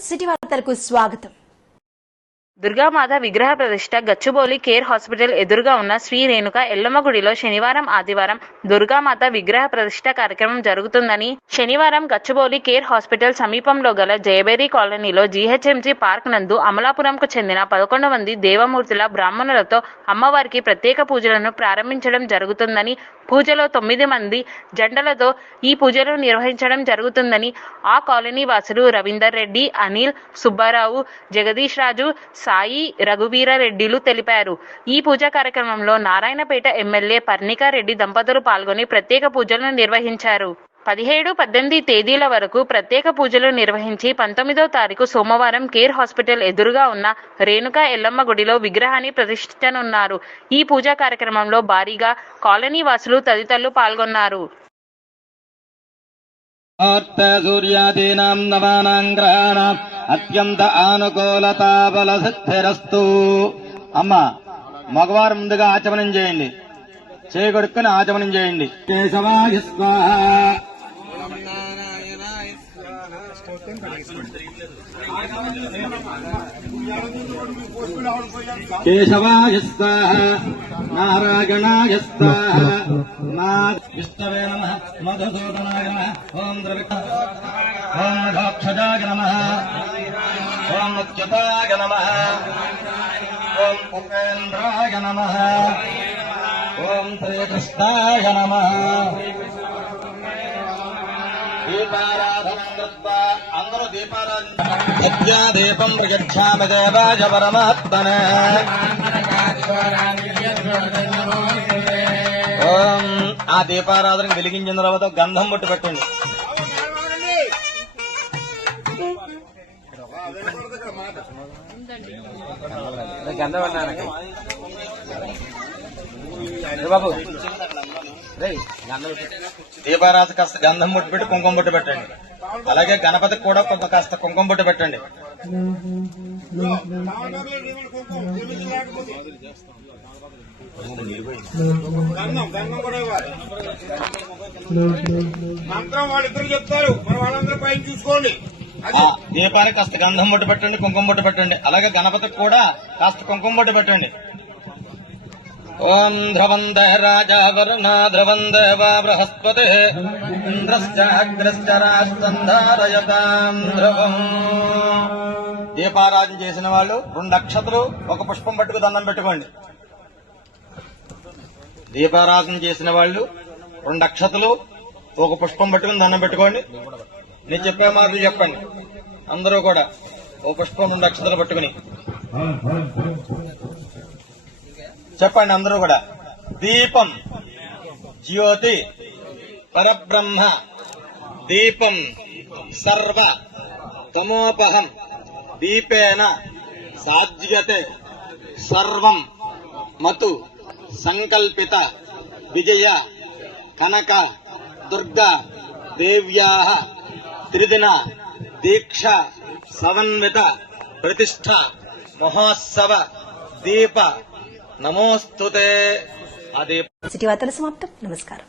City వార్తలకు స్వాగతం. దుర్గామాత విగ్రహ ప్రతిష్ట గచ్చుబౌలి కేర్ హాస్పిటల్ ఎదురుగా ఉన్న శ్రీ రేణుక ఎల్లమ్మ గుడిలో శనివారం ఆదివారం దుర్గామాత విగ్రహ ప్రతిష్ట కార్యక్రమం జరుగుతుందని శనివారం గచ్చుబౌలి కేర్ హాస్పిటల్ సమీపంలో గల జయబేరి కాలనీలో జీహెచ్ఎంసీ పార్క్ నందు అమలాపురంకు చెందిన పదకొండు మంది దేవమూర్తుల బ్రాహ్మణులతో అమ్మవారికి ప్రత్యేక పూజలను ప్రారంభించడం జరుగుతుందని పూజలో తొమ్మిది మంది జంటలతో ఈ పూజలు నిర్వహించడం జరుగుతుందని ఆ కాలనీ వాసులు రవీందర్ రెడ్డి అనిల్ సుబ్బారావు జగదీష్ రాజు సాయి రఘువీరారెడ్డిలు తెలిపారు. ఈ పూజా కార్యక్రమంలో నారాయణపేట ఎమ్మెల్యే పర్ణికా రెడ్డి దంపతులు పాల్గొని ప్రత్యేక పూజలను నిర్వహించారు. పదిహేడు పద్దెనిమిది తేదీల వరకు ప్రత్యేక పూజలు నిర్వహించి పంతొమ్మిదో తారీఖు సోమవారం కేర్ హాస్పిటల్ ఎదురుగా ఉన్న రేణుకా ఎల్లమ్మ గుడిలో విగ్రహాన్ని ప్రతిష్ఠించనున్నారు. ఈ పూజా కార్యక్రమంలో భారీగా కాలనీ వాసులు తదితరులు పాల్గొన్నారు. సూర్యాదీనాం నవానాం గ్రహాణాం అత్యంత ఆనుకూలతా బల సిద్ధిరస్తు అమ్మ మగవారు ముందుగా ఆచమనం చేయండి చేయగొడుక్కుని ఆచమనం చేయండి। కేశవాయ స్వాహ। కేశవాయ స్వాహ విష్ణవే నమ మధుసూదనాయ నమ ఓం ద్రవిక ఓం మధోక్షజాయ నమ ఓం అచ్యుతాయ నమ ఓం ఉపేంద్రాయ నమ ఓం శ్రీకృష్ణాయ నమ దీపారాధనం కృత్వా అందరూ దీపారాధన దీపం ప్రగచ్చామి దేవాయ పరమాత్మనే. ఓం. ఆ దీపారాధన వెలిగించిన తర్వాత గంధం బొట్టు పెట్టండి. గంధం అన్నానకి బాబు? దీపారాధన కాస్త గంధం బొట్టు పెట్టి కుంకుమ బొట్టు పెట్టండి. అలాగే గణపతికి కూడా కొంత కాస్త కుంకుమ బొట్టు పెట్టండి. మంత్రం వాళ్ళిద్దరు చెప్తారు. మరి వాళ్ళందరూ పైన చూసుకోండి. దీపానికి కాస్త గంధం బొట్టు పెట్టండి కుంకుమ బొట్టు పెట్టండి. అలాగే గణపతికి కూడా కాస్త కుంకుమ బొట్టు పెట్టండి. ఓం ధ్రువం దహ రాజా వరుణ ధ్రువం దేవ బృహస్పతి దీపారాధన చేసిన వాళ్ళు రెండు అక్షతలు ఒక పుష్పం పట్టుకు దండం పెట్టుకోండి. దీపారాధన చేసిన వాళ్ళు రెండు అక్షతలు ఒక పుష్పం పట్టుకుని దండం పెట్టుకోండి. నేను చెప్పే మాటలు చెప్పండి. అందరూ కూడా ఓ పుష్పం రెండు అక్షతలు పట్టుకుని. చెప్పండి అందరూ కూడా. దీపం. జ్యోతి. పరబ్రహ్మ. దీపం. సర్వ. తమోపహం. దీపేన. సాధ్యతే. సర్వం. మతు. సంకల్పిత. విజయ. కనక. దుర్గా. దేవ్యా త్రిదిన. దీక్ష. సమన్విత. ప్రతిష్ట మహోత్సవ. దీప. నమోస్తుతే ఆ దీప సిటీ వార్తల సమాప్తం. నమస్కారం.